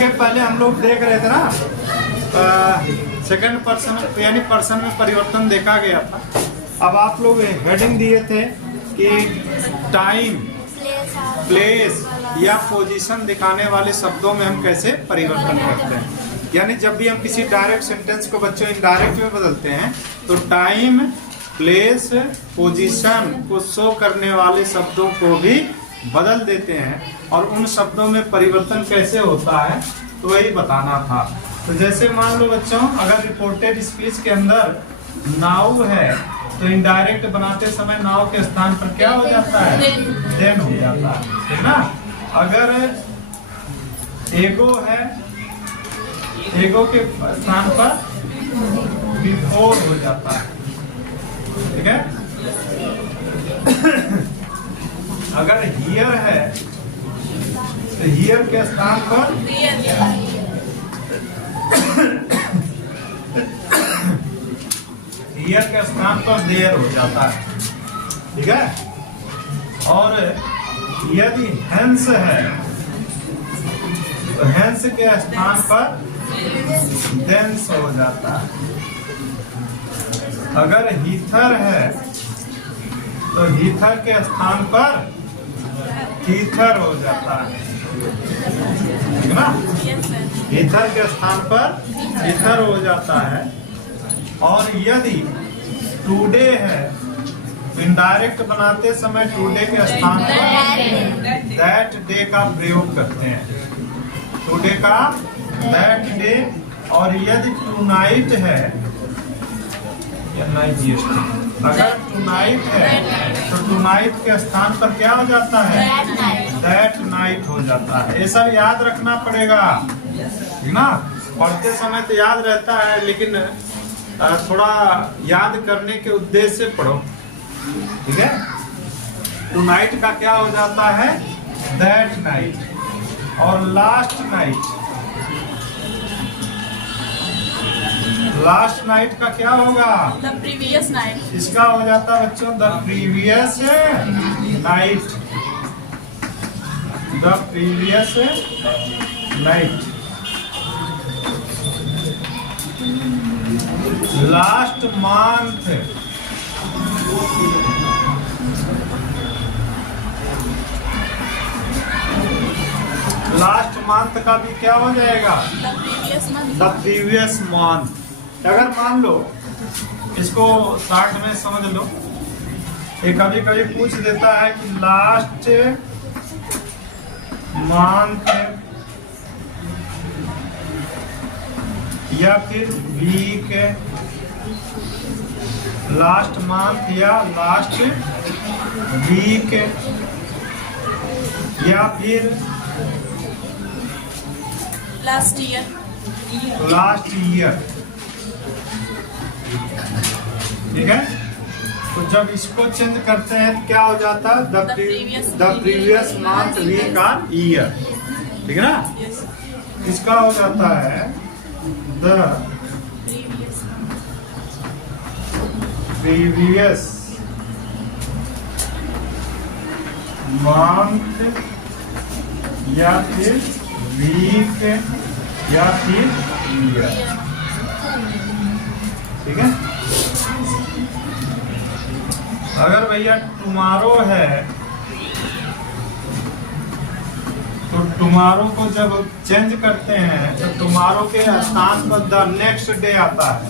इसके पहले हम लोग देख रहे थे ना, सेकंड पर्सन यानी पर्सन में परिवर्तन देखा गया था। अब आप लोग हेडिंग दिए थे कि टाइम, प्लेस या पोजीशन दिखाने वाले शब्दों में हम कैसे परिवर्तन करते हैं। यानी जब भी हम किसी डायरेक्ट सेंटेंस को बच्चों इनडायरेक्ट में बदलते हैं तो टाइम, प्लेस, पोजीशन को शो करने वाले शब्दों को भी बदल देते हैं। और उन शब्दों में परिवर्तन कैसे होता है तो वही बताना था। तो जैसे मान लो बच्चों, अगर रिपोर्टेड स्पीच के अंदर नाउ है तो इनडायरेक्ट बनाते समय नाउ के स्थान पर क्या हो जाता है? देन हो जाता है, ठीक ना। अगर एगो है, एगो के स्थान पर बिफोर हो जाता है, ठीक है। अगर हियर है तो हियर के स्थान पर हियर के स्थान पर देयर हो जाता है, ठीक है। और यदि हेंस है तो हेंस के स्थान पर देंस हो जाता है। अगर हीथर है तो हीथर के स्थान पर हीथर हो जाता है, ठीक ना। हीथर के स्थान पर हीथर हो जाता है। और यदि टुडे है तो इनडायरेक्ट बनाते समय टुडे के स्थान पर दैट डे का प्रयोग करते हैं, टुडे का दैट डे। और यदि टुनाइट है, अगर टुनाइट है तो टुनाइट के स्थान पर क्या हो जाता है? दैट नाइट हो जाता है। ये सब याद रखना पड़ेगा, ठीक ना। पढ़ते समय तो याद रहता है, लेकिन थोड़ा याद करने के उद्देश्य से पढ़ो, ठीक है। टुनाइट का क्या हो जाता है? That night. और लास्ट नाइट, लास्ट नाइट का क्या होगा? The previous night. इसका हो जाता है बच्चों the previous night, the previous night. Last month, last month का भी क्या हो जाएगा? The previous month. अगर मान लो, इसको शॉर्ट में समझ लो, ये कभी कभी पूछ देता है कि लास्ट मंथ या फिर वीक, लास्ट मंथ या लास्ट वीक, या फिर लास्ट ईयर, लास्ट ईयर, ठीक है। तो जब इसको चेंज करते हैं तो क्या हो जाता है? द प्रीवियस मंथ, वीक और ईयर, ठीक है ना। इसका हो जाता है द प्रीवियस मंथ या फिर वीक या फिर ईयर, ठीक है। अगर भैया टुमारो है तो टुमारो को जब चेंज करते हैं तो टुमारो के स्थान पर द नेक्स्ट डे आता है।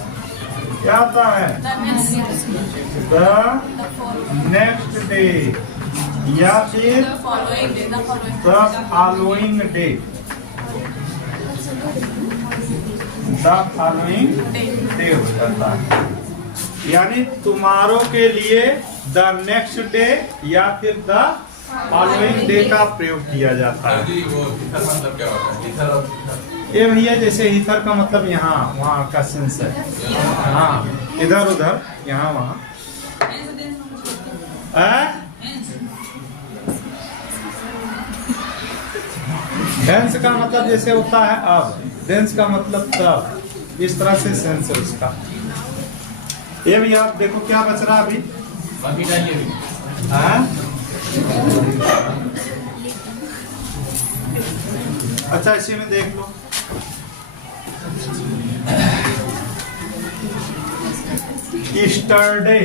क्या आता है? द नेक्स्ट डे या फिर the following day, the following day हो जाता है। यानी टुमारो के लिए द नेक्स्ट डे या फिर द फॉलोइंग डे का प्रयोग किया जाता है। मतलब क्या होता है? ये भैया जैसे ईथर का मतलब यहाँ वहाँ का सेंस है, हाँ, इधर उधर यहाँ वहाँ। डेंस का मतलब जैसे होता है अब, डेंस का मतलब तब, इस तरह से सेंस है उसका। ये भी आप देखो क्या बच रहा अभी, बाकी डालिए। अच्छा इसी में देख लो, ईस्टरडे,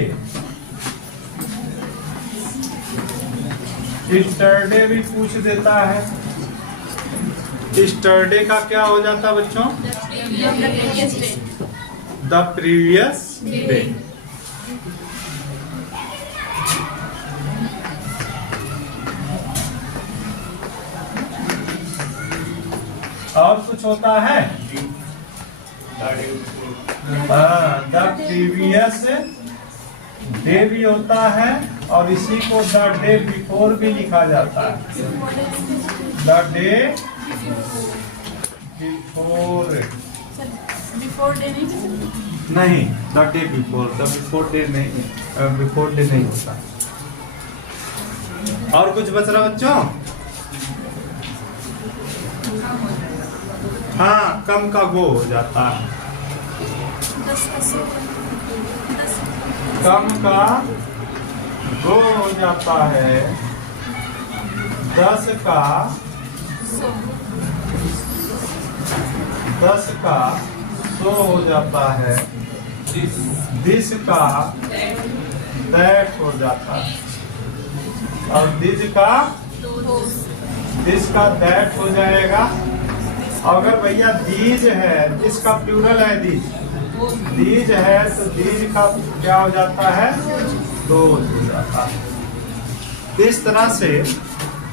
ईस्टरडे भी पूछ देता है। ईस्टरडे का क्या हो जाता है बच्चों? The previous day. और कुछ होता है? द प्रीवियस डे भी होता है, और इसी को द डे बिफोर भी लिखा जाता है। The day before, before day नहीं, the day before, the before day नहीं, बिफोर डे नहीं होता। और कुछ बच रहा बच्चों? हाँ, कम का गो हो जाता है। कम का गो हो जाता है, 10 का 100 हो जाता है, 20 का दैट हो जाता है, और 20 का दैट हो जाएगा। अगर भैया दीज है, इसका प्लूरल है दीज है, तो दीज का क्या हो जाता है? दोज हो जाता है। इस तरह से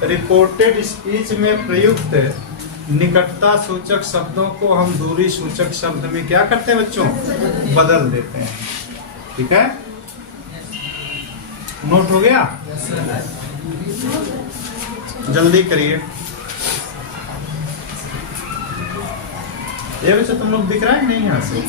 रिपोर्टेड स्पीच में प्रयुक्त निकटता सूचक शब्दों को हम दूरी सूचक शब्द में क्या करते हैं बच्चों? बदल देते हैं। ठीक है, नोट हो गया? जल्दी करिए। ये बच्चे तुम लोग दिख रहा है नहीं यहाँ से?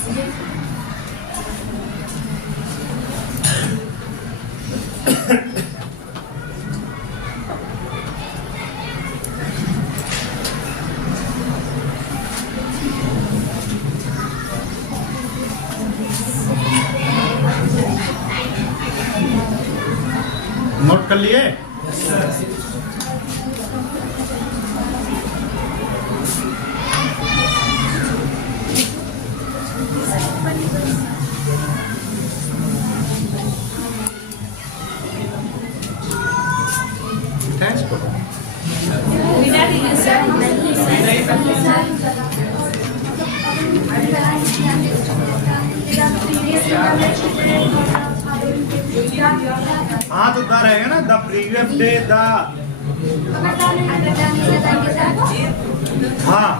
नोट कर लिए? हाँ, तो द रहेगा ना, द प्रीवियस डे, द, हाँ,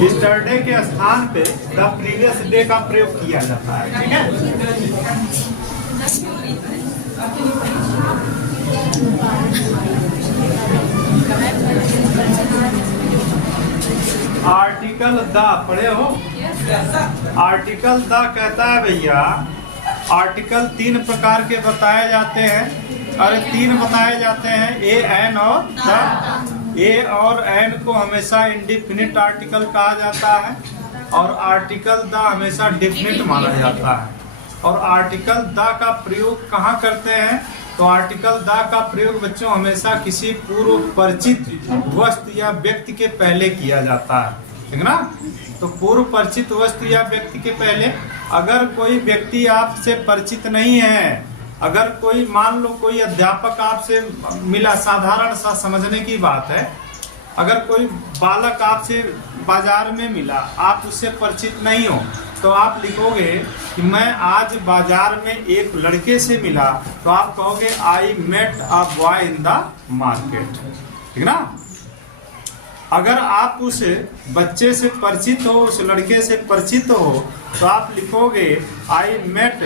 ईस्टरडे के स्थान पे द प्रीवियस डे का प्रयोग किया जाता है। ठीक है, आर्टिकल द पढ़े हो? आर्टिकल द कहता है भैया, आर्टिकल 3 प्रकार के बताए जाते हैं। अरे 3 बताए जाते हैं, ए, एन और द। ए और एन को हमेशा इंडिफिनिट आर्टिकल कहा जाता है, और आर्टिकल द हमेशा डिफिनिट माना जाता है। और आर्टिकल द का प्रयोग कहाँ करते हैं? तो आर्टिकल द का प्रयोग बच्चों हमेशा किसी पूर्व परिचित वस्तु या व्यक्ति के पहले किया जाता है। ठीक ना? तो पूर्व परिचित वस्तु या व्यक्ति के पहले, अगर कोई व्यक्ति आपसे परिचित नहीं है, अगर कोई मान लो कोई अध्यापक आपसे मिला, साधारण सा समझने की बात है, अगर कोई बालक आपसे बाजार में मिला, आप उससे परिचित नहीं हो, तो आप लिखोगे कि मैं आज बाजार में एक लड़के से मिला, तो आप कहोगे I met a boy in the market. ठीक ना? अगर आप उस बच्चे से परिचित हो, उस लड़के से परिचित हो, तो आप लिखोगे I met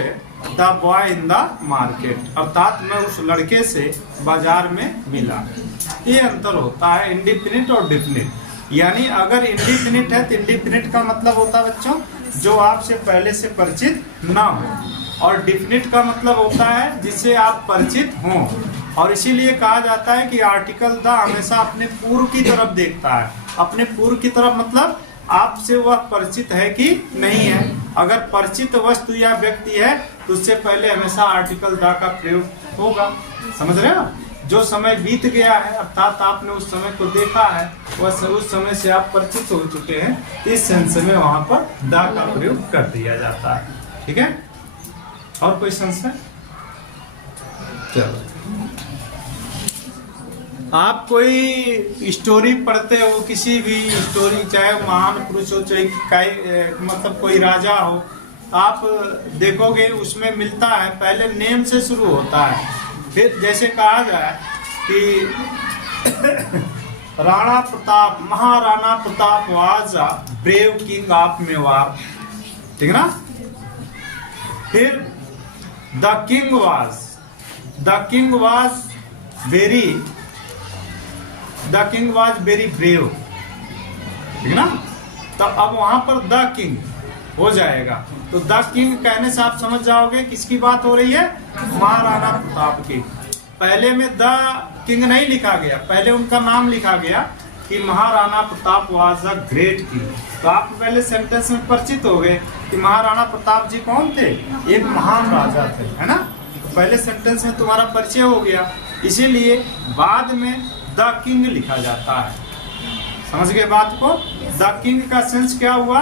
the boy in the market, अर्थात मैं उस लड़के से बाजार में मिला। ये अंतर होता है इंडिफिनिट और डिफिनिट। यानी अगर इंडिफिनिट है तो इंडिफिनिट का मतलब होता है बच्चों जो आपसे पहले से परिचित ना हो, और डिफिनिट का मतलब होता है जिससे आप परिचित हों। और इसीलिए कहा जाता है कि आर्टिकल द हमेशा अपने पूर्व की तरफ देखता है। अपने पूर्व की तरफ मतलब आपसे वह परिचित है कि नहीं है। अगर परिचित वस्तु या व्यक्ति है तो उससे पहले हमेशा आर्टिकल द का प्रयोग होगा। समझ रहे हो? जो समय बीत गया है अर्थात आपने उस समय को देखा है, वह उस समय से आप परिचित हो चुके हैं, इस सेंस में वहां पर द का प्रयोग कर दिया जाता है। ठीक है, और कोई संशय? चलो, आप कोई स्टोरी पढ़ते हो, किसी भी स्टोरी, चाहे महान पुरुष हो, चाहे मतलब कोई राजा हो, आप देखोगे उसमें मिलता है पहले नेम से शुरू होता है। फिर जैसे कहा जाए कि Rana Pratap, Maharana Pratap was a brave king of Mewar, ठीक ना। फिर the king was very brave, ठीक ना। तो अब वहां पर द किंग हो जाएगा, तो द किंग कहने से आप समझ जाओगे किसकी बात हो रही है, महाराणा प्रताप की। पहले में द किंग नहीं लिखा गया, पहले उनका नाम लिखा गया कि Maharana Pratap was a great king. तो आप पहले सेंटेंस में परिचित हो गए कि महाराणा प्रताप जी कौन थे, एक महान राजा थे, है ना। तो पहले सेंटेंस में तुम्हारा परिचय हो गया, इसीलिए बाद में द किंग लिखा जाता है। समझ गए बात को? द किंग का सेंस क्या हुआ,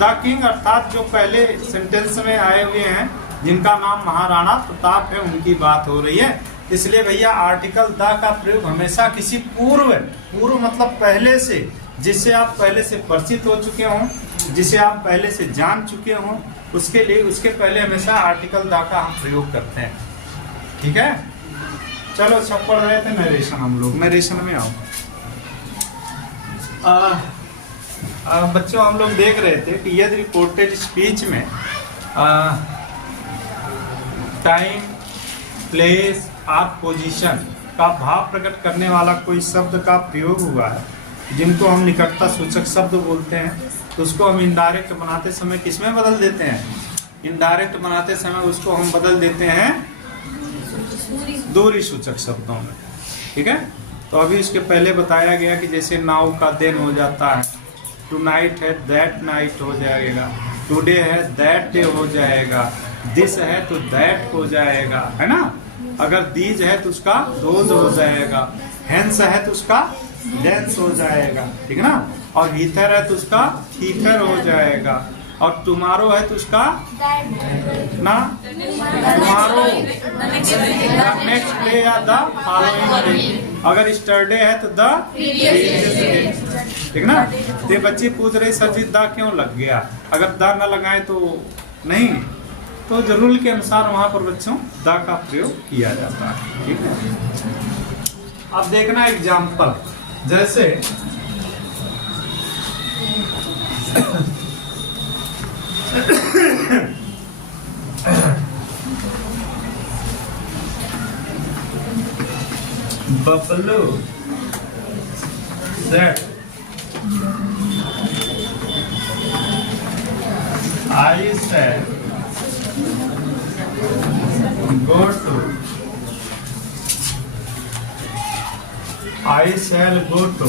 द किंग अर्थात जो पहले सेंटेंस में आए हुए हैं जिनका नाम महाराणा प्रताप है, उनकी बात हो रही है। इसलिए भैया आर्टिकल द का प्रयोग हमेशा किसी पूर्व मतलब पहले से, जिससे आप पहले से परिचित हो चुके हों, जिसे आप पहले से जान चुके हों, उसके लिए उसके पहले हमेशा आर्टिकल द का हम प्रयोग करते हैं। ठीक है, चलो सब पढ़ रहे थे नरेशन, हम लोग नरेशन में आओ। बच्चों हम लोग देख रहे थे कि यदि रिपोर्टेड स्पीच में टाइम, प्लेस और पोजीशन का भाव प्रकट करने वाला कोई शब्द का प्रयोग हुआ है, जिनको हम निकटता सूचक शब्द बोलते हैं, तो उसको हम इनडायरेक्ट बनाते समय किसमें बदल देते हैं, इनडायरेक्ट बनाते समय उसको हम बदल देते हैं दूरी सूचक शब्दों में। ठीक है, तो अभी इसके पहले बताया गया कि जैसे नाउ का दिन हो जाता है, टू नाइट है दैट नाइट हो जाएगा, टुडे है दैट डे हो जाएगा, दिस है तो दैट हो जाएगा, है ना। अगर दीज है तो उसका दोज हो जाएगा, हेंस है तो उसका डेंस हो जाएगा, ठीक है ना। और हीथर है तो उसका हीथर हो जाएगा, और टुमारो है तो उसका ना टुमारो, नेक्स्ट डे या द फॉलोइंग डे। अगर स्टरडे है तो द प्रीवियस डे, ठीक ना। ये बच्चे पूछ रहे सर जी द क्यों लग गया, अगर द न लगाए तो नहीं, तो रूल के अनुसार वहां पर बच्चों द का प्रयोग किया जाता है। ठीक है, अब देखना एग्जाम्पल, जैसे Bablu said I said go to, I shall go to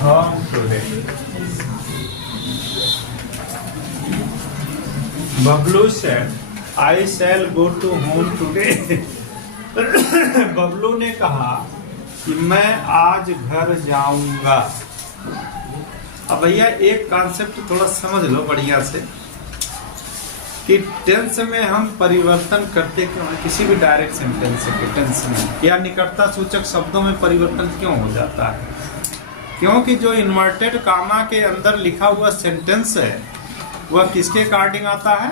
home today. Bablu said I shall go to home today. Bablu ने कहा कि मैं आज घर जाऊंगा। अब भैया एक कॉन्सेप्ट थोड़ा समझ लो बढ़िया से कि टेंस में हम परिवर्तन करते क्यों हैं, किसी भी डायरेक्ट सेंटेंस के टेंस में या निकटता सूचक शब्दों में परिवर्तन क्यों हो जाता है, क्योंकि जो इन्वर्टेड कामा के अंदर लिखा हुआ सेंटेंस है वह किसके अकॉर्डिंग आता है,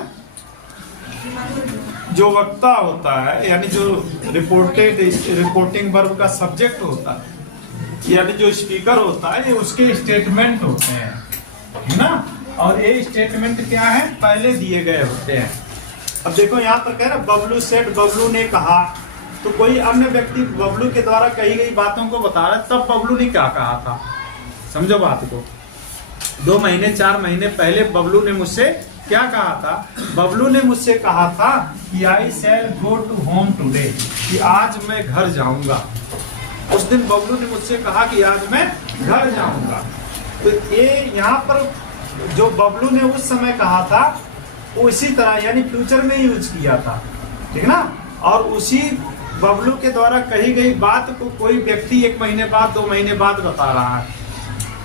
जो वक्ता होता है, यानी जो रिपोर्टिंग वर्ब का सब्जेक्ट होता है, यानी जो स्पीकर होता है, ये उसके स्टेटमेंट होते हैं, है ना। और ये स्टेटमेंट क्या है, पहले दिए गए होते हैं। अब देखो यहाँ पर कह रहा बबलू सेड, बबलू ने कहा, तो कोई अन्य व्यक्ति बबलू के द्वारा कही गई बातों को बता रहा है, तब बबलू ने क्या कहा था, समझो बात को। 2 महीने 4 महीने पहले बबलू ने मुझसे क्या कहा था? बबलू ने मुझसे कहा था कि आई शैल गो टू होम टुडे, कि आज मैं घर जाऊंगा। उस दिन बबलू ने मुझसे कहा कि आज मैं घर जाऊंगा। तो ये यहाँ पर जो बबलू ने उस समय कहा था वो इसी तरह यानी फ्यूचर में यूज किया था, ठीक ना। और उसी बबलू के द्वारा कही गई बात को कोई व्यक्ति 1 महीने बाद 2 महीने बाद बता रहा है,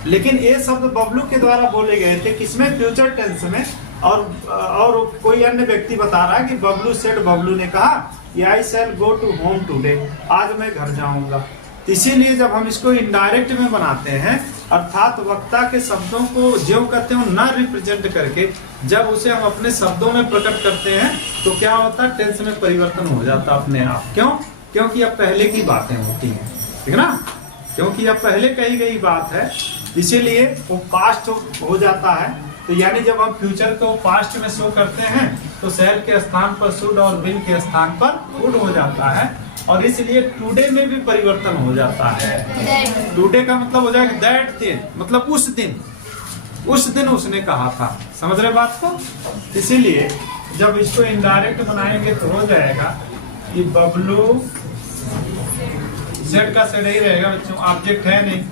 लेकिन ये शब्द बबलू के द्वारा बोले गए थे किसमें? फ्यूचर टेंस में। और कोई अन्य व्यक्ति बता रहा है कि बबलू सेड, बबलू ने कहा कि आई शैल गो टू होम टुडे, आज मैं घर जाऊंगा। इसीलिए जब हम इसको इनडायरेक्ट में बनाते हैं, अर्थात वक्ता के शब्दों को ज्यों कहते हो न रिप्रेजेंट करके जब उसे हम अपने शब्दों में प्रकट करते हैं तो क्या होता है? टेंस में परिवर्तन हो जाता अपने आप। क्यों? क्योंकि अब पहले की बातें होती हैं, ठीक ना। क्योंकि अब पहले कही गई बात है, इसीलिए वो पास्ट हो जाता है। तो यानी जब हम फ्यूचर को पास्ट में शो करते हैं तो शैल के स्थान पर शुड और विल के स्थान पर वुड हो जाता है, और इसलिए टुडे में भी परिवर्तन हो जाता है। टुडे का मतलब हो जाएगा दैट दिन, मतलब उस दिन उसने कहा था। समझ रहे बात को? इसीलिए जब इसको इनडायरेक्ट बनाएंगे तो हो जाएगा कि बबलू, सेड का सेड ही रहेगा बच्चों, ऑब्जेक्ट है नहीं,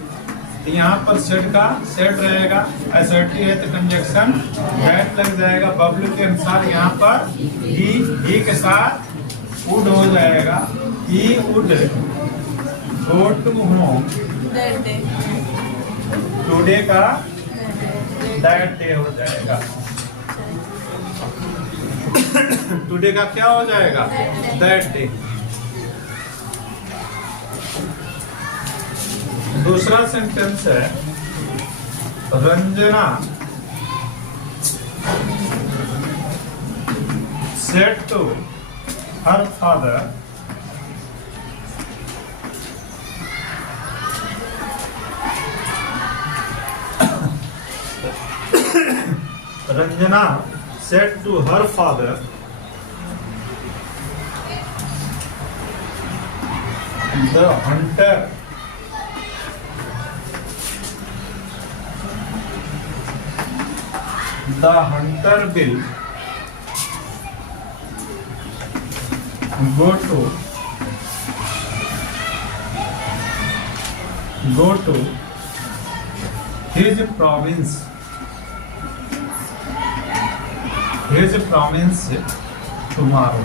तो यहाँ पर सेड का सेड रहेगा। असर्टिव है तो कंजक्शन दैट लग जाएगा। बबलू के अनुसार यहाँ पर ही के साथ वुड हो जाएगा। He would go to home today का दैट डे हो जाएगा। टुडे का क्या हो जाएगा? That day. दूसरा सेंटेंस है Ranjana said to her father Ranjana said to her father the hunter will go to his province tomorrow.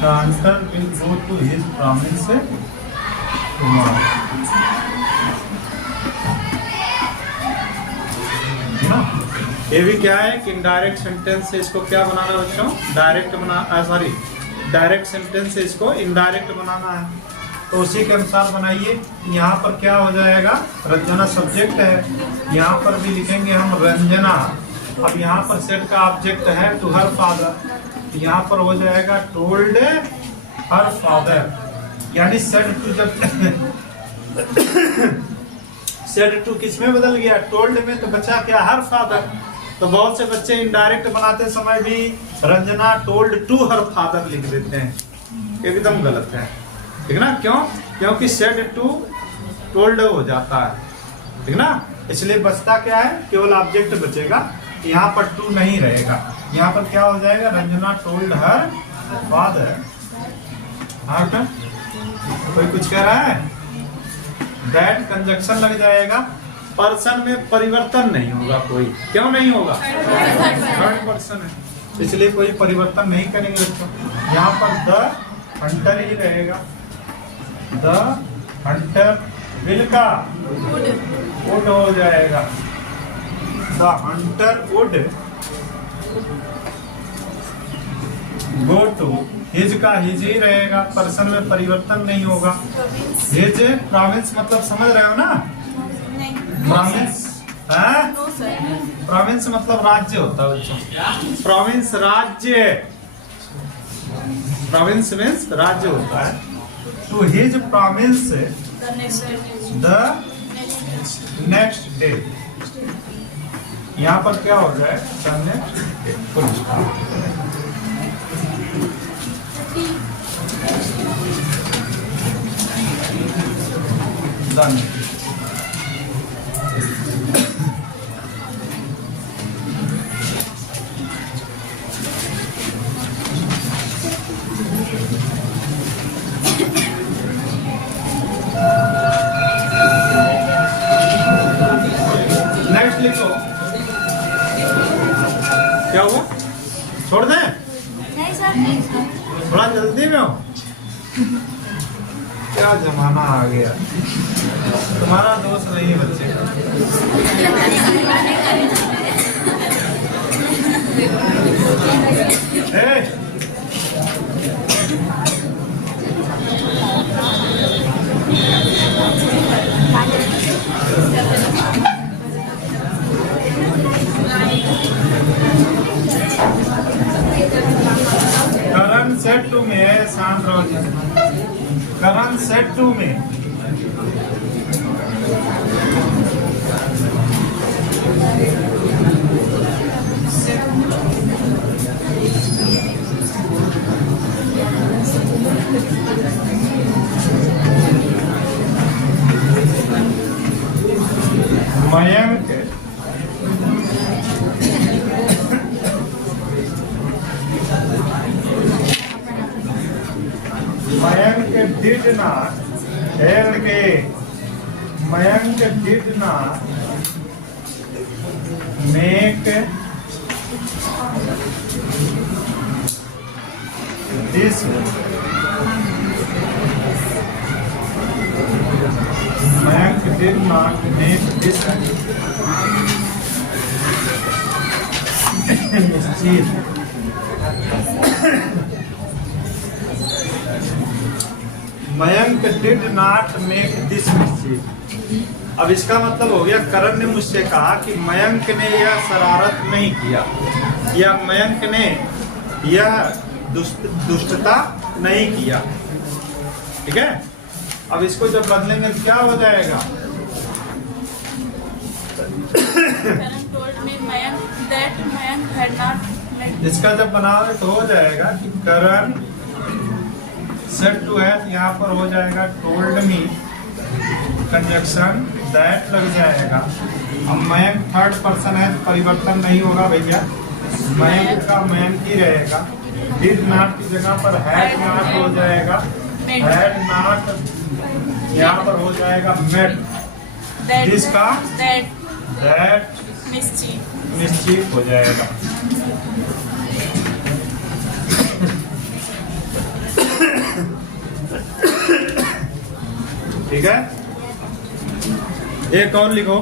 The hunter will go to his province tomorrow. ये भी क्या है कि इनडायरेक्ट सेंटेंस से इसको क्या बनाना है बच्चों? डायरेक्ट सेंटेंस से इसको इनडायरेक्ट बनाना है। तो उसी के अनुसार बनाइए। यहाँ पर क्या हो जाएगा? रंजना सब्जेक्ट है, यहाँ पर भी लिखेंगे हम रंजना। अब यहाँ पर सेड का ऑब्जेक्ट है टू हर फादर, यहाँ पर हो जाएगा टोल्ड हर फादर, यानी सेड टू जब सेड टू किस में बदल गया? टोल्ड में। तो बचा क्या? Her father. तो बहुत से बच्चे इनडायरेक्ट बनाते समय भी Ranjana told to her father लिख देते हैं, एकदम गलत है, ठीक ना। क्यों? क्योंकि सेड टू टोल्ड हो जाता है, ठीक ना। इसलिए बचता क्या है? केवल ऑब्जेक्ट बचेगा, यहाँ पर टू नहीं रहेगा। यहाँ पर क्या हो जाएगा? Ranjana told her father. हाँ क्या कोई कुछ कह रहा है? दैट कंजक्शन लग जाएगा। पर्सन में परिवर्तन नहीं होगा कोई। क्यों नहीं होगा? थर्ड पर्सन है, इसलिए कोई परिवर्तन नहीं करेंगे बच्चों। यहाँ पर द हंटर ही रहेगा। द हंटर विल का वुड हो जाएगा। The hunter would go to, his का हिज ही रहेगा, पर्सन में परिवर्तन नहीं होगा। हिज प्रोविंस मतलब समझ रहे हो ना? प्रोविंस है, प्रोविंस मतलब राज्य होता है बच्चों। प्रोविंस राज्य, प्रोविंस मीन्स राज्य होता है। To his province the next day, यहाँ पर क्या हो जाए? डन। क्या हुआ? छोड़ दें? नहीं सर। थोड़ा जल्दी में हो। क्या जमाना आ गया, तुम्हारा दोस्त नहीं है बच्चे का। ए, करण सेट टू में शांत रहो जी। करण सेट टू में Mayank did not Mayank did not make this Mayank did not make this mischief. Mayank did not make this mistake. अब इसका मतलब हो गया, करण ने मुझसे कहा कि मयंक ने यह शरारत नहीं किया या मयंक ने यह दुष्टता नहीं किया। ठीक है, अब इसको जब बदलेंगे तो क्या हो जाएगा? इसका जब बनाओगे तो हो जाएगा कि करण सेट टू है, यहाँ पर हो जाएगा टोल्ड मी, कंजक्शन दैट लग जाएगा। अब मयंक थर्ड पर्सन है तो परिवर्तन नहीं होगा भैया, मयंक का मयंक ही रहेगा। डिड नॉट की जगह पर हैड नॉट हो जाएगा, हैड नॉट यहाँ पर हो जाएगा मेट, जिसका दैट मिस्चीफ हो जाएगा। ठीक है, एक और लिखो।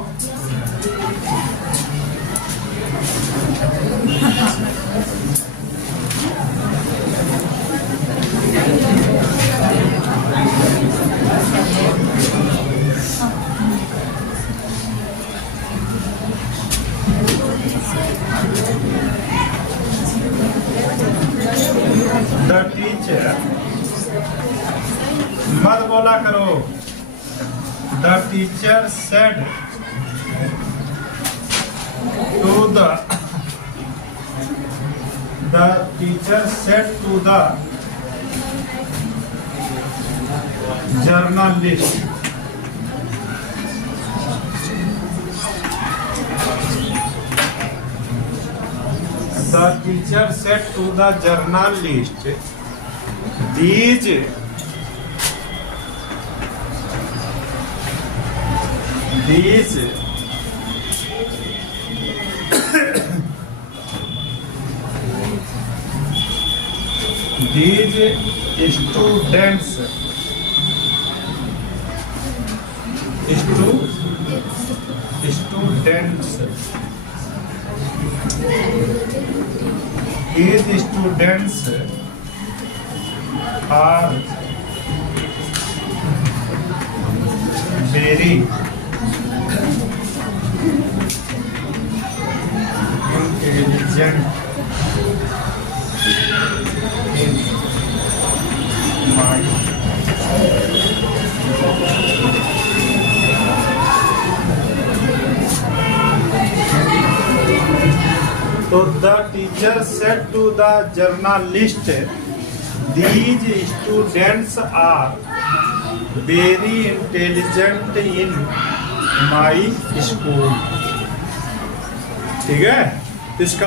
द टीचर, मत बोला करो। The teacher said to the teacher said to the journalist, the teacher said to the journalist these students are very intelligent in my so the teacher said to the journalist, these students are very intelligent in my school। ठीक है, इसका